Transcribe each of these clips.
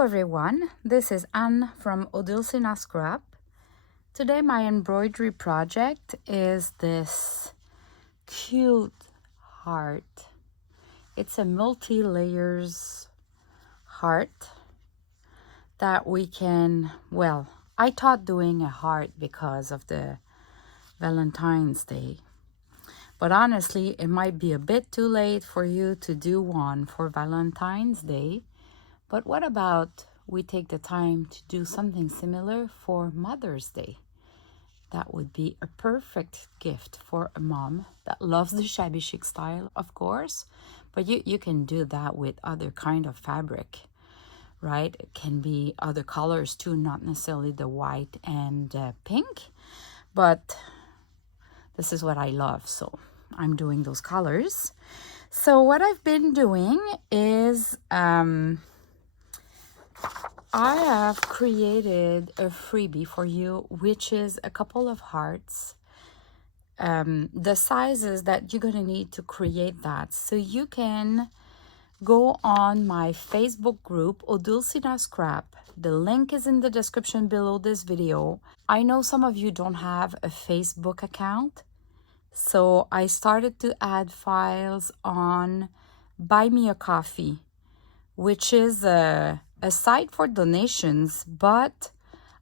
Hello everyone, this is Anne from Ödulcina Scrap. Today my embroidery project is this cute heart. It's a multi-layers heart that we can, well, I thought doing a heart because of the Valentine's Day. But honestly, it might be a bit too late for you to do one for Valentine's Day. But what about we take the time to do something similar for Mother's Day? That would be a perfect gift for a mom that loves the shabby chic style, of course. But you can do that with other kind of fabric, right? It can be other colors too, not necessarily the white and pink. But this is what I love, so I'm doing those colors. So what I've been doing is I have created a freebie for you, which is a couple of hearts. The sizes that you're going to need to create that. So you can go on my Facebook group, Odulcina Scrap. The link is in the description below this video. I know some of you don't have a Facebook account. So I started to add files on Buy Me a Coffee, which is a site for donations, but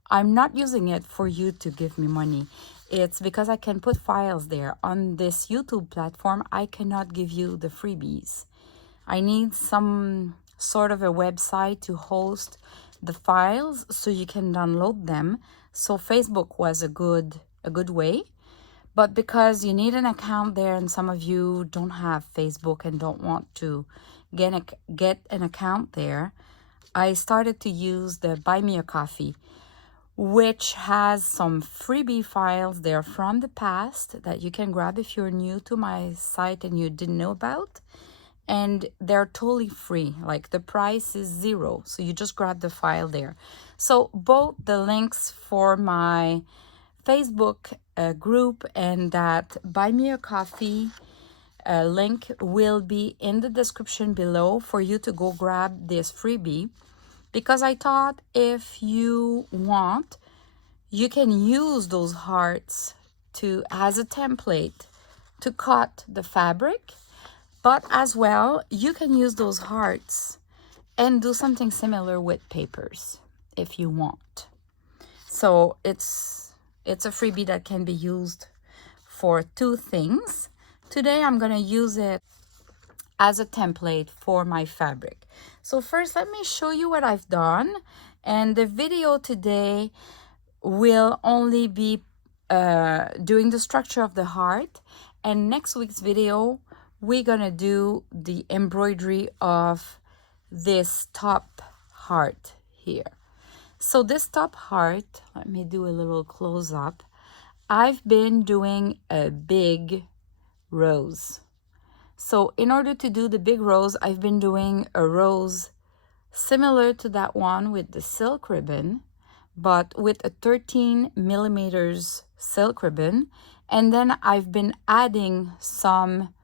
I'm not using it for you to give me money. It's because I can put files there. On this YouTube platform, I cannot give you the freebies. I need some sort of a website to host the files so you can download them. So Facebook was a good way. But because you need an account there and some of you don't have Facebook and don't want to get an account there, I started to use the Buy Me a Coffee, which has some freebie files there from the past that you can grab if you're new to my site and you didn't know about. And they're totally free, like the price is $0. So you just grab the file there. So both the links for my Facebook group and that Buy Me a Coffee link will be in the description below for you to go grab this freebie, because I thought if you want, you can use those hearts as a template to cut the fabric, but as well you can use those hearts and do something similar with papers if you want. So it's a freebie that can be used for two things. Today I'm going to use it as a template for my fabric. So first, let me show you what I've done. And the video today will only be doing the structure of the heart. And next week's video, we're going to do the embroidery of this top heart here. So this top heart, let me do a little close up. I've been doing a big rose. So in order to do the big rose, I've been doing a rose similar to that one with the silk ribbon, but with a 13 millimeters silk ribbon. And then I've been adding some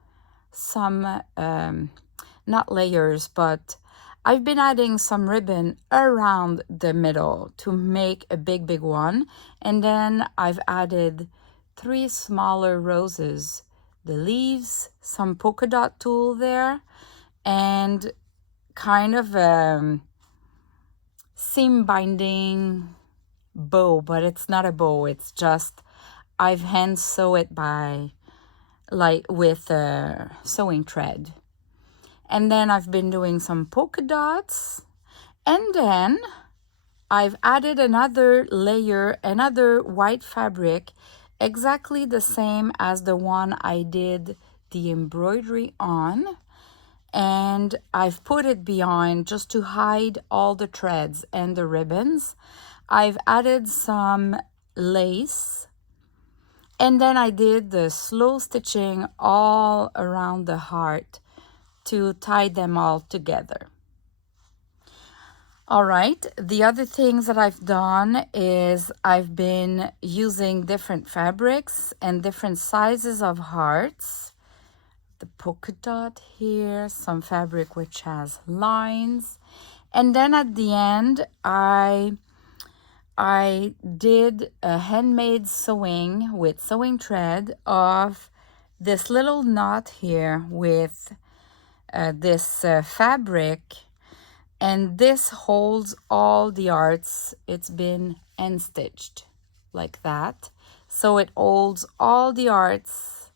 not layers, but I've been adding some ribbon around the middle to make a big one. And then I've added 3 smaller roses, the leaves, some polka dot tulle there, and kind of a seam binding bow, but it's not a bow. It's just I've hand sew it with a sewing thread. And then I've been doing some polka dots, and then I've added another layer, another white fabric, exactly the same as the one I did the embroidery on, and I've put it behind just to hide all the threads and the ribbons. I've added some lace, and then I did the slow stitching all around the heart to tie them all together. All right, the other things that I've done is I've been using different fabrics and different sizes of hearts. The polka dot here, some fabric which has lines, And then at the end, I did a handmade sewing with sewing thread of this little knot here with this fabric, and this holds all the arts. It's been end stitched like that, so it holds all the arts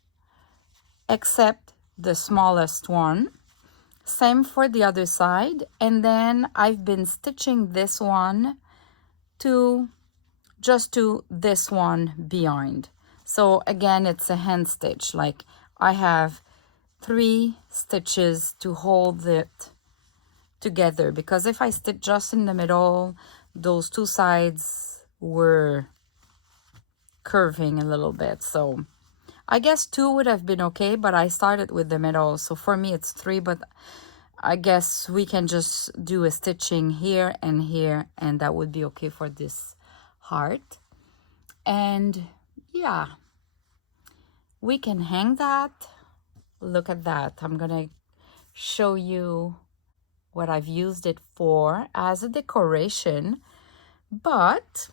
except the smallest one. Same for the other side, and then I've been stitching this one to just to this one behind. So again, it's a hand stitch. Like I have 3 stitches to hold it together, because if I stitch just in the middle, those 2 sides were curving a little bit. So I guess 2 would have been okay, but I started with the middle. So for me it's 3, but I guess we can just do a stitching here, and that would be okay for this heart. And yeah, we can hang that. Look at that. I'm gonna show you what I've used it for as a decoration. But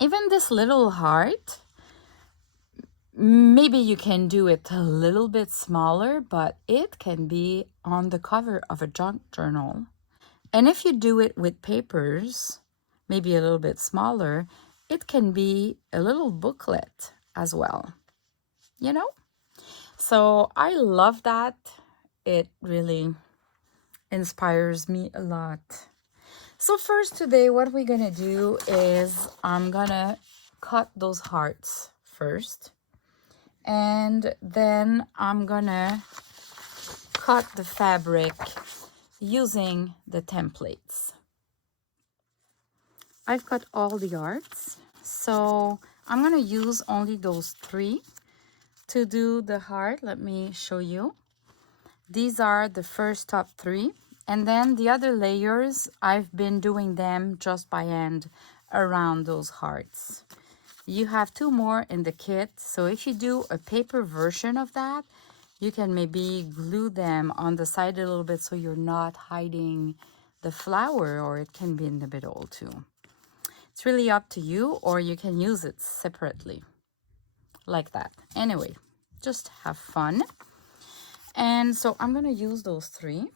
even this little heart, maybe you can do it a little bit smaller, but it can be on the cover of a junk journal. And if you do it with papers, maybe a little bit smaller, it can be a little booklet as well, you know? So I love that. It really inspires me a lot. So first today, what we're gonna do is I'm gonna cut those hearts first. And then I'm gonna cut the fabric using the templates. I've got all the arts, so I'm gonna use only those 3 to do the heart. Let me show you. These are the first top 3, and then the other layers, I've been doing them just by hand around those hearts. You have 2 more in the kit, so if you do a paper version of that, you can maybe glue them on the side a little bit so you're not hiding the flower, or it can be in the middle too. It's really up to you, or you can use it separately like that. Anyway, just have fun. And so I'm gonna use those 3.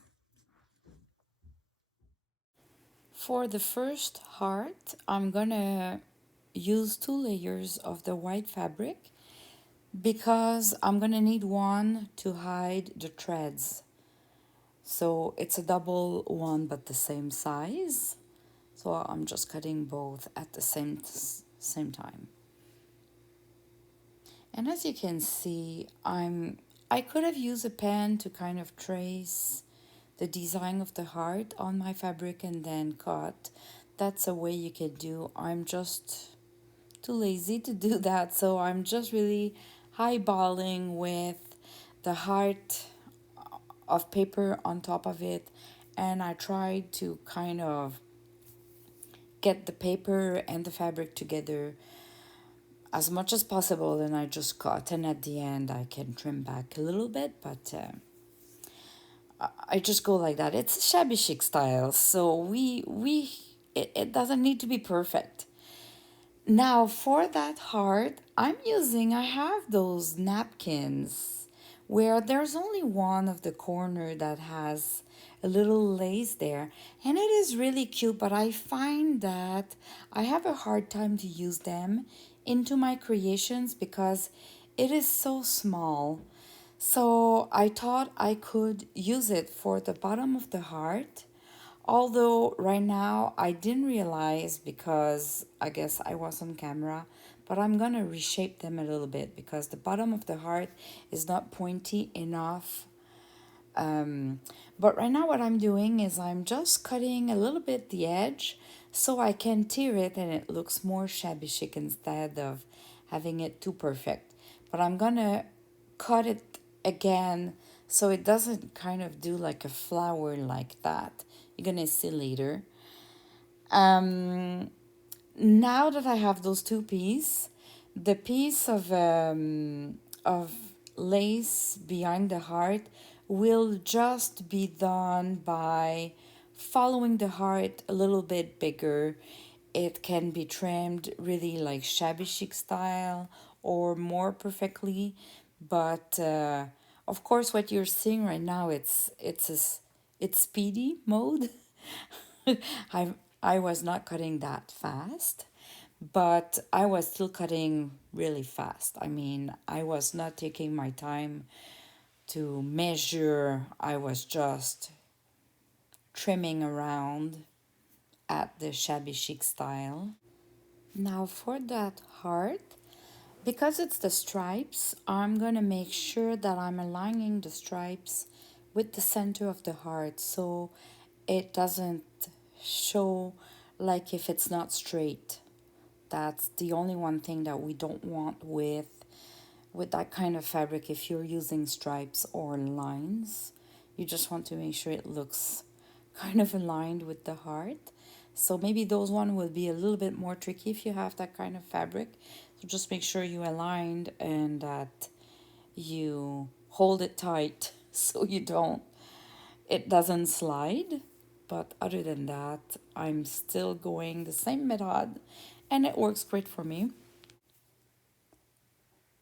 For the first heart, I'm gonna use 2 layers of the white fabric, because I'm gonna need one to hide the threads. So it's a double one but the same size. So I'm just cutting both at the same time. And as you can see, I could have used a pen to kind of trace the design of the heart on my fabric and then cut. That's a way you could do. I'm just too lazy to do that, so I'm just really eyeballing with the heart of paper on top of it, and I tried to kind of get the paper and the fabric together as much as possible, and I just cut, and at the end I can trim back a little bit, but I just go like that. It's shabby chic style, so it doesn't need to be perfect. Now for that heart, I have those napkins where there's only one of the corner that has a little lace there, and it is really cute, but I find that I have a hard time to use them into my creations because it is so small. So I thought I could use it for the bottom of the heart. Although right now I didn't realize, because I guess I was on camera, but I'm gonna reshape them a little bit because the bottom of the heart is not pointy enough. But right now what I'm doing is I'm just cutting a little bit the edge so I can tear it and it looks more shabby chic instead of having it too perfect. But I'm gonna cut it again so it doesn't kind of do like a flower like that. You're gonna see later. Now that I have those 2 pieces, the piece of lace behind the heart will just be done by following the heart a little bit bigger. It can be trimmed really like shabby chic style or more perfectly. But of course, what you're seeing right now, it's speedy mode. I I was not cutting that fast, but I was still cutting really fast. I mean, I was not taking my time to measure. I was just trimming around at the shabby chic style. Now for that heart, because it's the stripes, I'm gonna make sure that I'm aligning the stripes with the center of the heart so it doesn't show like if it's not straight. That's the only one thing that we don't want with that kind of fabric. If you're using stripes or lines, you just want to make sure it looks kind of aligned with the heart. So maybe those one will be a little bit more tricky if you have that kind of fabric. So just make sure you aligned and that you hold it tight so it doesn't slide. But other than that, I'm still going the same method and it works great for me.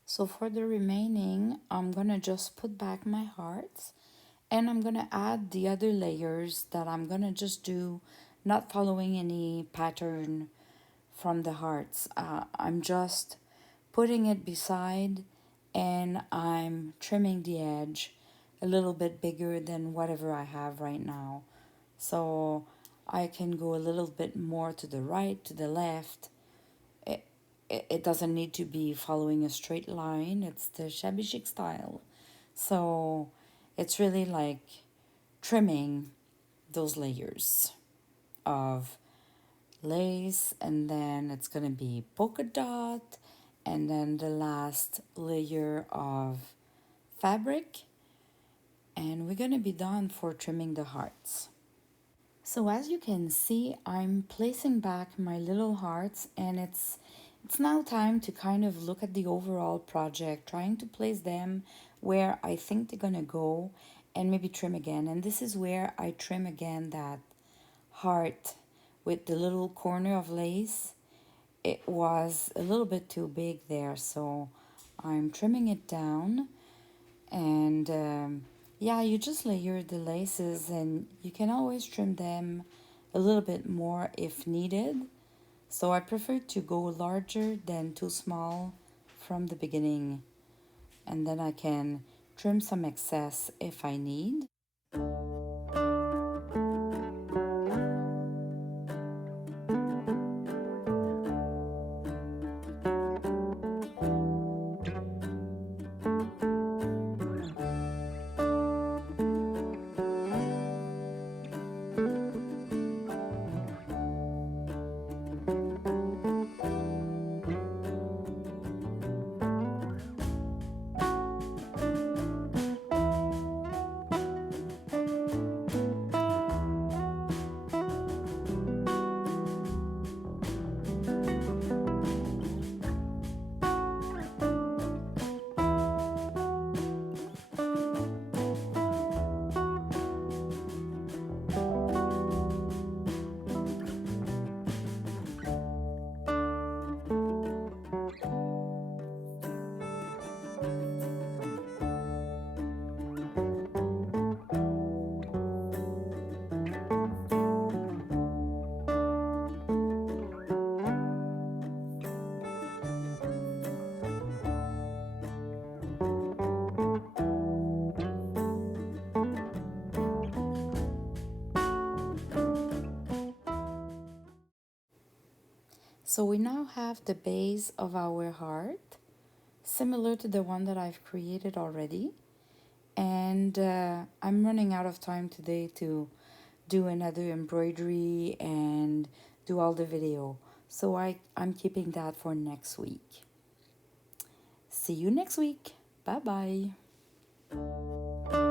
So for the remaining, I'm gonna just put back my hearts and I'm gonna add the other layers that I'm gonna just do, not following any pattern from the hearts. I'm just putting it beside and I'm trimming the edge a little bit bigger than whatever I have right now. So I can go a little bit more to the right, to the left. It, it doesn't need to be following a straight line. It's the shabby chic style. So it's really like trimming those layers of lace, and then it's gonna be polka dot, and then the last layer of fabric, and we're gonna be done for trimming the hearts. So as you can see, I'm placing back my little hearts, and it's now time to kind of look at the overall project, trying to place them where I think they're gonna go and maybe trim again. And this is where I trim again that heart with the little corner of lace. It was a little bit too big there, so I'm trimming it down. And yeah, you just layer the laces and you can always trim them a little bit more if needed. So I prefer to go larger than too small from the beginning, and then I can trim some excess if I need. So we now have the base of our heart, similar to the one that I've created already. And I'm running out of time today to do another embroidery and do all the video. So I'm keeping that for next week. See you next week. Bye bye.